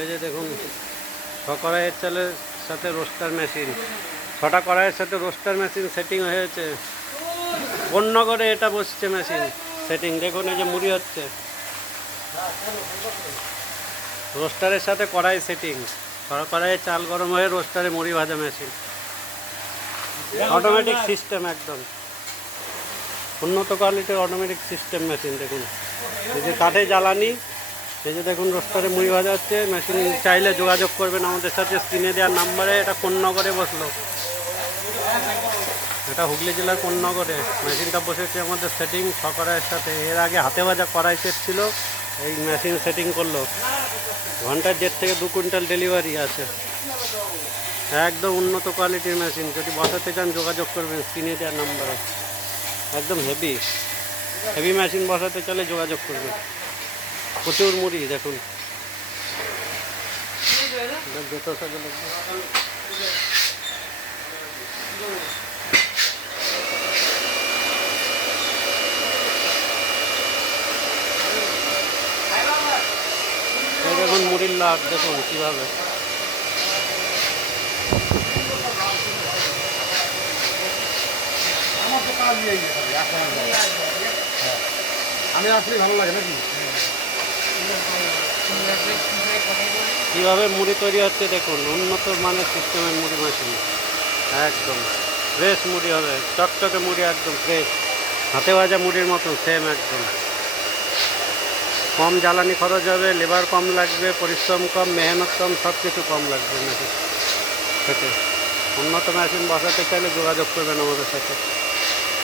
এই যে দেখুন, 6 কড়াইয়ের চালের সাথে রোস্টার মেশিন, 6টা কড়াইয়ের সাথে রোস্টার মেশিন সেটিং হয়েছে। কোন্নগরে এটা বসছে মেশিন সেটিং। দেখুন এই যে মুড়ি হচ্ছে, রোস্টারের সাথে কড়াই সেটিং। 6 কড়াইয়ে চাল গরম হয়ে রোস্টারে মুড়ি ভাজা মেশিন, অটোমেটিক সিস্টেম, একদম উন্নত কোয়ালিটির অটোমেটিক সিস্টেম মেশিন। দেখুন এই যে কাঠে জ্বালানি, এই যে দেখুন রোস্টারে মুড়ি ভাজা হচ্ছে। মেশিন চাইলে যোগাযোগ করবেন আমাদের সাথে স্ক্রিনে দেওয়ার নাম্বারে। এটা কোন্নগরে বসলো, এটা হুগলি জেলার কোন্নগরে মেশিনটা বসেছে আমাদের সেটিং 6 কড়াইয়ের সাথে। এর আগে হাতে ভাজা কড়াই সেট ছিল, এই মেশিন সেটিং করলো। ঘন্টায় 1.5 থেকে 2 কুইন্টাল ডেলিভারি আছে। একদম উন্নত কোয়ালিটির মেশিন। যদি বসাতে চান যোগাযোগ করবেন স্ক্রিনে দেওয়ার নাম্বারে। একদম হেভি মেশিন বসাতে চাইলে যোগাযোগ করবেন। প্রচুর মুড়ি দেখুন। দেখুন মুড়ির লাভ দেখুন কীভাবে। আমি আসলে ভালো লাগে নাকি কীভাবে মুড়ি তৈরি হচ্ছে দেখুন। উন্নত মানের সিস্টেমের মুড়ি মেশিন, একদম ফ্রেশ মুড়ি হবে, চকচকে মুড়ি, একদম ফ্রেশ হাতে ভাজা মুড়ির মতন সেম একদম। কম জ্বালানি খরচ হবে, লেবার কম লাগবে, পরিশ্রম কম, মেহনত কম, সব কিছু কম লাগবে মেশিন থেকে। উন্নত মেশিন বসাতে চাইলে যোগাযোগ করবেন আমাদের সাথে।